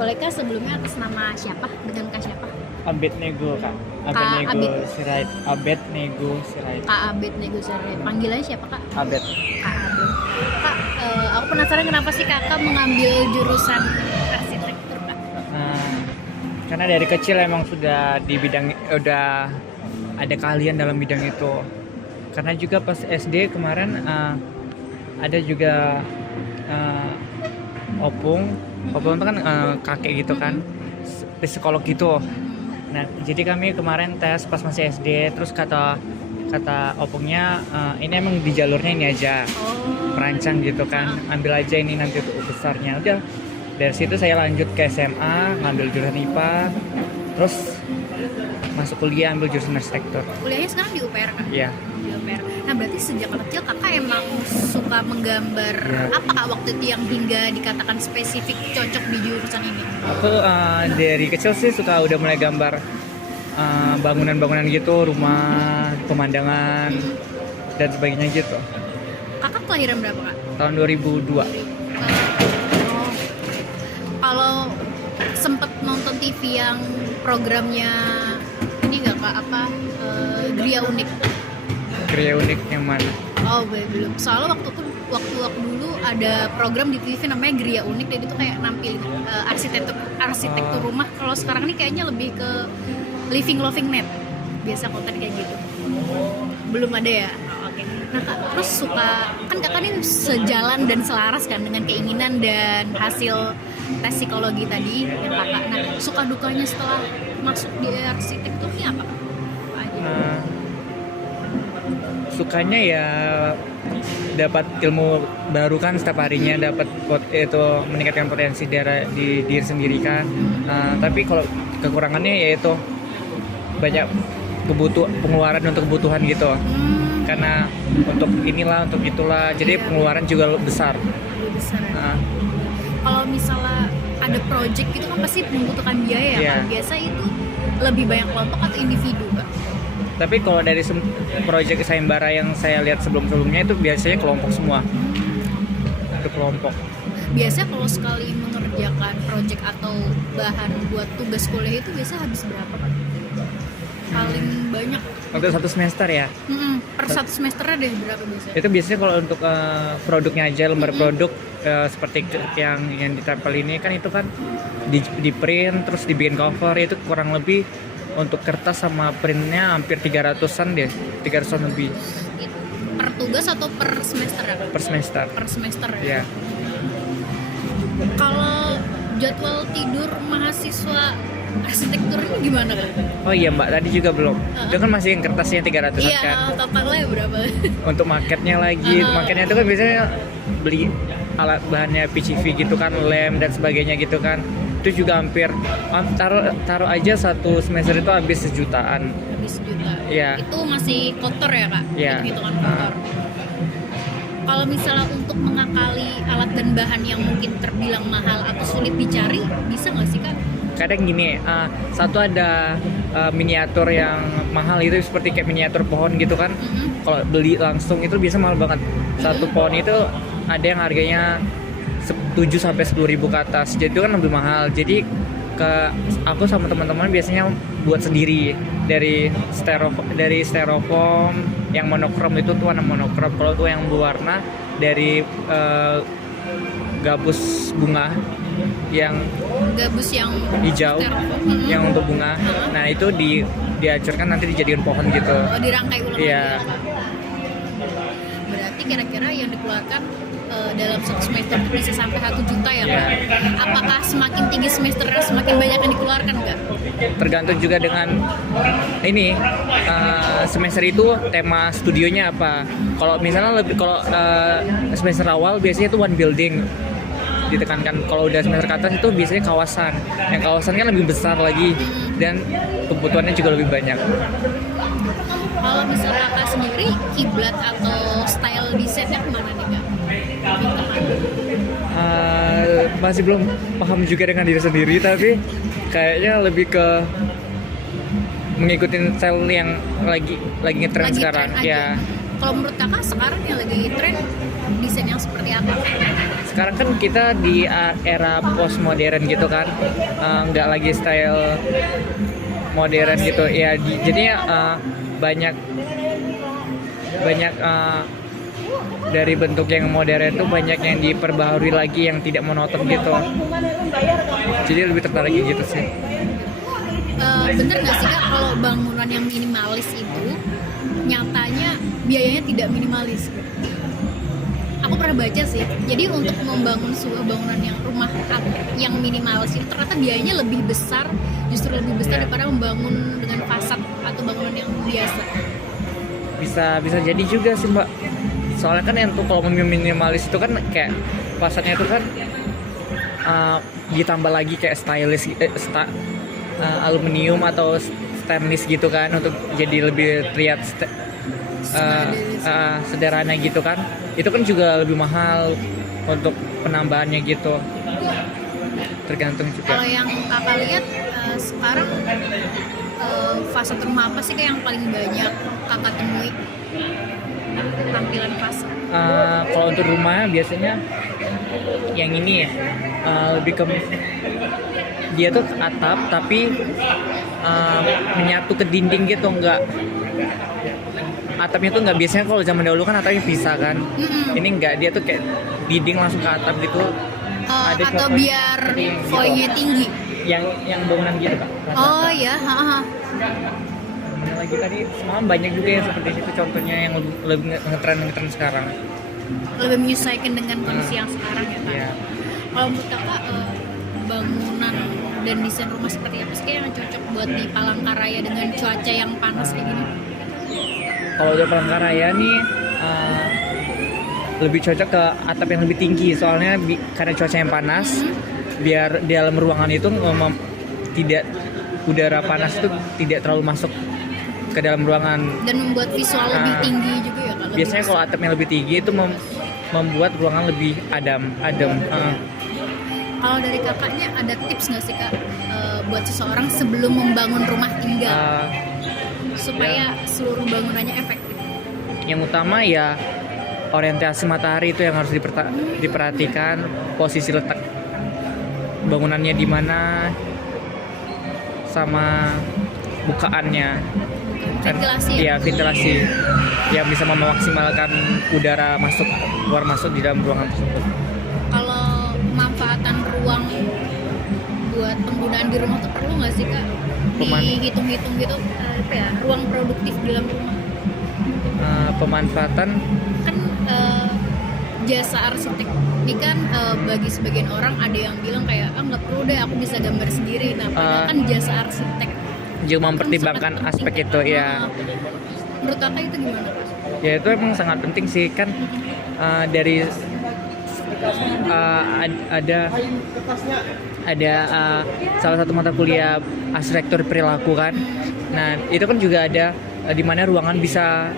Bolehkah sebelumnya atas nama siapa? Dengan Kak siapa? Abednego Kak. Kak Abednego Sirait. Abednego Sirait. Kak Abednego Sirait. Panggilannya siapa Kak? Abed. Kak Abed. Kak, aku penasaran kenapa sih kakak mengambil jurusan arsitektur Kak? Karena dari kecil emang sudah di bidang, udah ada keahlian dalam bidang itu. Karena juga pas SD kemarin ada juga opung itu kan kakek gitu kan, psikolog gitu. Nah jadi kami kemarin tes pas masih SD, terus kata opungnya ini emang di jalurnya ini aja, perancang gitu kan, ambil aja ini nanti untuk besarnya. Udah dari situ saya lanjut ke SMA, ngambil jurusan IPA, terus masuk kuliah ambil jurusan arsitektur. Kuliahnya sekarang di UPR Kak? Iya. Di UPR. Nah berarti sejak kecil kakak emang suka menggambar apa Kak waktu itu yang hingga dikatakan spesifik cocok di jurusan ini? Aku dari kecil sih suka udah mulai gambar bangunan-bangunan gitu, rumah, pemandangan dan sebagainya gitu. Kakak kelahiran berapa Kak? Tahun 2002. Kalau sempet nonton TV yang programnya ini nggak Kak, Gria Unik? Gria Unik yang mana? Oh belum. Soalnya waktu dulu ada program di TV namanya Gria Unik, dan itu kayak nampilin arsitektur rumah. Kalau sekarang ini kayaknya lebih ke living loving net. Biasa konten kayak gitu. Belum ada ya? Oke. Nah Kak, terus suka, kan kakak ini sejalan dan selaras kan dengan keinginan dan hasil tes psikologi tadi yang kakak. Nah suka dukanya setelah masuk di arsitekturnya apa? Sukanya ya dapat ilmu baru kan setiap harinya, dapat itu meningkatkan potensi di diri sendiri kan. Tapi kalau kekurangannya yaitu banyak pengeluaran untuk kebutuhan gitu. Karena untuk inilah untuk itulah, jadi pengeluaran juga besar. Kalau misalnya ada project gitu kan pasti membutuhkan biaya ya kan? Biasa itu lebih banyak kelompok atau individu Kak? Tapi kalau dari proyek sayembara yang saya lihat sebelumnya itu biasanya kelompok semua. Itu kelompok. Biasanya kalau sekali mengerjakan proyek atau bahan buat tugas kuliah itu biasa habis berapa Kak? Paling banyak untuk satu semester ya? Per satu semesternya deh berapa biasanya? Itu biasanya kalau untuk produknya aja, lembar produk seperti yang ditempel ini kan, itu kan di print terus dibikin cover, itu kurang lebih untuk kertas sama printnya hampir 300-an deh, 300-an lebih. Per tugas atau per semester ya? Per semester. Per semester ya? Iya. Kalau jadwal tidur mahasiswa arsitektur ini gimana kan? Oh iya Mbak, tadi juga belum. Itu kan masih yang kertasnya 300-an kan? Iya, totalnya berapa? Untuk marketnya lagi, marketnya itu kan biasanya beli alat bahannya PCV gitu kan, lem dan sebagainya gitu kan. Itu juga hampir taruh aja satu semester itu habis 1 jutaan. Habis 1 juta. Iya. Itu masih kotor ya Kak? Iya. Hitungan kotor. Kalau misalnya untuk mengakali alat dan bahan yang mungkin terbilang mahal atau sulit dicari, bisa nggak sih Kak? Kadang gini, satu ada miniatur yang mahal, itu seperti kayak miniatur pohon gitu kan. Kalau beli langsung itu biasa mahal banget. Satu pohon itu ada yang harganya 7-10 ribu ke atas, jadi itu kan lebih mahal. Jadi aku sama teman-teman biasanya buat sendiri dari styrofoam yang monokrom, itu tuh warna monokrom. Kalau tuh yang berwarna dari gabus bunga yang hijau, yang untuk bunga. Nah itu dihancurkan nanti dijadikan pohon gitu. Oh, dirangkai ulang. Iya. Berarti kira-kira yang dikeluarkan dalam satu semester bisa sampai 1 juta ya Kak? Apakah semakin tinggi semesternya semakin banyak yang dikeluarkan nggak? Tergantung juga dengan ini semester itu tema studionya apa. Kalau misalnya semester awal biasanya itu one building ditekankan. Kalau udah semester ke atas itu biasanya kawasan. Yang kawasan kan lebih besar lagi dan kebutuhannya juga lebih banyak. Kalau misalnya Kak sendiri kiblat atau style desainnya kemana nih Kak? Masih belum paham juga dengan diri sendiri, tapi kayaknya lebih ke mengikuti style yang lagi ngetren sekarang. Ya. Kalau menurut Kakak sekarang yang lagi tren desain yang seperti apa? sekarang kan kita di era postmodern gitu kan, nggak lagi style modern gitu ya, jadinya banyak dari bentuk yang modern itu banyak yang diperbaharui lagi yang tidak monoton gitu, jadi lebih tertarik gitu sih. Bener nggak sih Kak kalau bangunan yang minimalis itu nyatanya biayanya tidak minimalis? Aku pernah baca sih, jadi untuk membangun sebuah bangunan yang rumah yang minimalis itu ternyata biayanya lebih besar, justru lebih besar daripada membangun dengan fasad atau bangunan yang biasa. Bisa jadi juga sih Mbak, soalnya kan yang tuh kalau minimalis itu kan kayak fasadnya itu kan ditambah lagi kayak stylish aluminium atau stainless gitu kan untuk jadi lebih terlihat sederhana gitu kan, itu kan juga lebih mahal untuk penambahannya gitu, tergantung juga. Kalau yang Kakak lihat sekarang fasad rumah apa sih kayak yang paling banyak Kakak temui tampilan fasad? Kalau untuk rumah biasanya yang ini ya, lebih ke dia tuh atap tapi menyatu ke dinding gitu, enggak atapnya tuh nggak, biasanya kalau zaman dahulu kan atapnya pisah kan, ini enggak, dia tuh kayak dinding langsung ke atap gitu. Ada Atau biar void-nya tinggi? Yang bangunan gitu Kak. Oh ya, Lagi tadi semalam banyak juga yang seperti itu contohnya yang lebih ngetren sekarang. lebih menyesuaikan dengan kondisi yang sekarang ya Kak. Iya. Kalau menurut Kakak bangunan dan desain rumah seperti apa sih yang cocok buat di Palangkaraya dengan cuaca yang panas kayak gini? Kalau udah Palangkaraya nih lebih cocok ke atap yang lebih tinggi, soalnya karena cuaca yang panas, biar di dalam ruangan itu tidak udara panas itu tidak terlalu masuk ke dalam ruangan Dan membuat visual lebih tinggi juga ya Kak? Biasanya kalau atapnya lebih tinggi itu membuat ruangan lebih adem. Kalau dari kakaknya ada tips nggak sih Kak buat seseorang sebelum membangun rumah tinggal supaya seluruh bangunannya efektif? Yang utama ya orientasi matahari itu yang harus diperhatikan, posisi letak bangunannya di mana, sama bukaannya. Ventilasi ya? Iya, ventilasi yang bisa memaksimalkan udara keluar masuk di dalam ruangan tersebut. Kalau pemanfaatan ruang buat penggunaan di rumah tuh perlu nggak sih Kak dihitung-hitung gitu ruang produktif di dalam rumah? Pemanfaatan Kan jasa arsitek ini kan bagi sebagian orang ada yang bilang kayak nggak perlu deh, aku bisa gambar sendiri. Nah padahal kan jasa arsitek juga mempertimbangkan kan aspek penting. itu ya. Menurut kakak itu gimana Kak? Ya itu emang sangat penting sih kan, dari ada salah satu mata kuliah arsitektur perilaku kan. Nah itu kan juga ada di mana ruangan bisa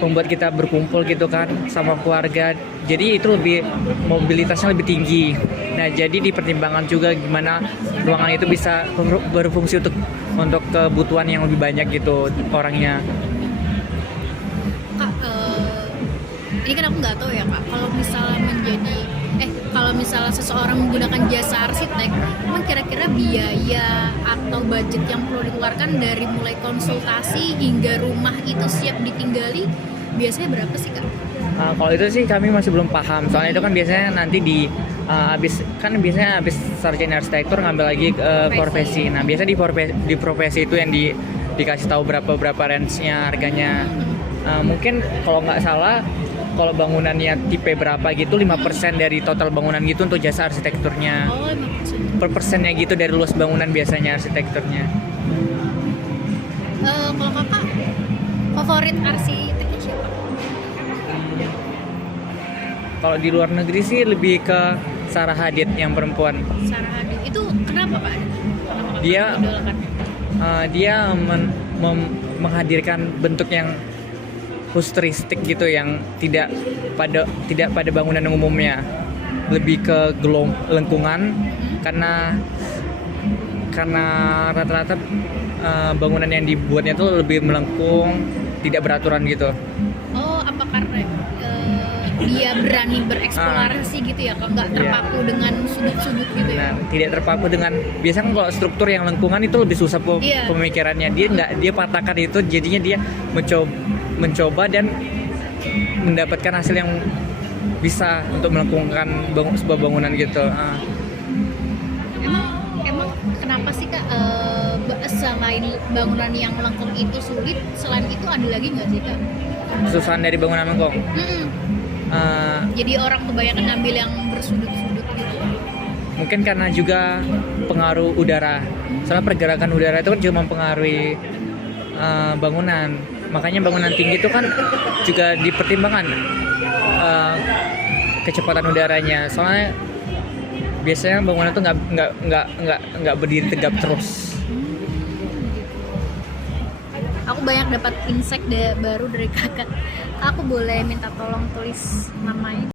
membuat kita berkumpul gitu kan sama keluarga, jadi itu mobilitasnya lebih tinggi. Nah jadi dipertimbangkan juga gimana ruangan itu bisa berfungsi untuk kebutuhan yang lebih banyak gitu orangnya. Kak, ini kan aku nggak tahu ya Kak, kalau misalnya seseorang menggunakan jasa arsitek, emang kira-kira biaya atau budget yang perlu dikeluarkan dari mulai konsultasi hingga rumah itu siap ditinggali biasanya berapa sih Kak? Kalau itu sih kami masih belum paham, soalnya itu kan biasanya nanti biasanya habis sarjana arsitektur ngambil lagi profesi. Nah biasanya di profesi itu yang dikasih tahu berapa range-nya harganya. Mungkin kalau nggak salah, kalau bangunannya tipe berapa gitu 5% dari total bangunan gitu untuk jasa arsitekturnya. Oh, 5%. Per persennya gitu dari luas bangunan biasanya arsitekturnya. Kalau kakak favorit arsiteknya siapa? Kalau di luar negeri sih lebih ke Zaha Hadid yang perempuan. Sarah Hadid. Itu kenapa Kak? Kenapa Dia idolakan? Dia menghadirkan bentuk yang futuristik gitu, yang tidak pada bangunan umumnya, lebih ke lengkungan, karena rata-rata bangunan yang dibuatnya tuh lebih melengkung, tidak beraturan gitu. Oh, apa karena dia berani bereksplorasi gitu ya, kalau nggak terpaku dengan sudut-sudut gitu ya. Nah, tidak terpaku dengan biasanya kan kalau struktur yang lengkungan itu lebih susah pemikirannya. Dia patahkan itu, jadinya dia mencoba dan mendapatkan hasil yang bisa untuk melengkungkan sebuah bangunan gitu. Emang kenapa sih Kak selain bangunan yang melengkung itu sulit, selain itu ada lagi nggak sih Kak? Kesusahan dari bangunan melengkung. Jadi orang kebanyakan ngambil yang bersudut-sudut gitu. Mungkin karena juga pengaruh udara. Soalnya pergerakan udara itu kan juga mempengaruhi bangunan. Makanya bangunan tinggi itu kan juga dipertimbangkan kecepatan udaranya. Soalnya biasanya bangunan itu nggak berdiri tegap terus. Aku banyak dapat insight baru dari Kakak. Aku boleh minta tolong tulis namanya?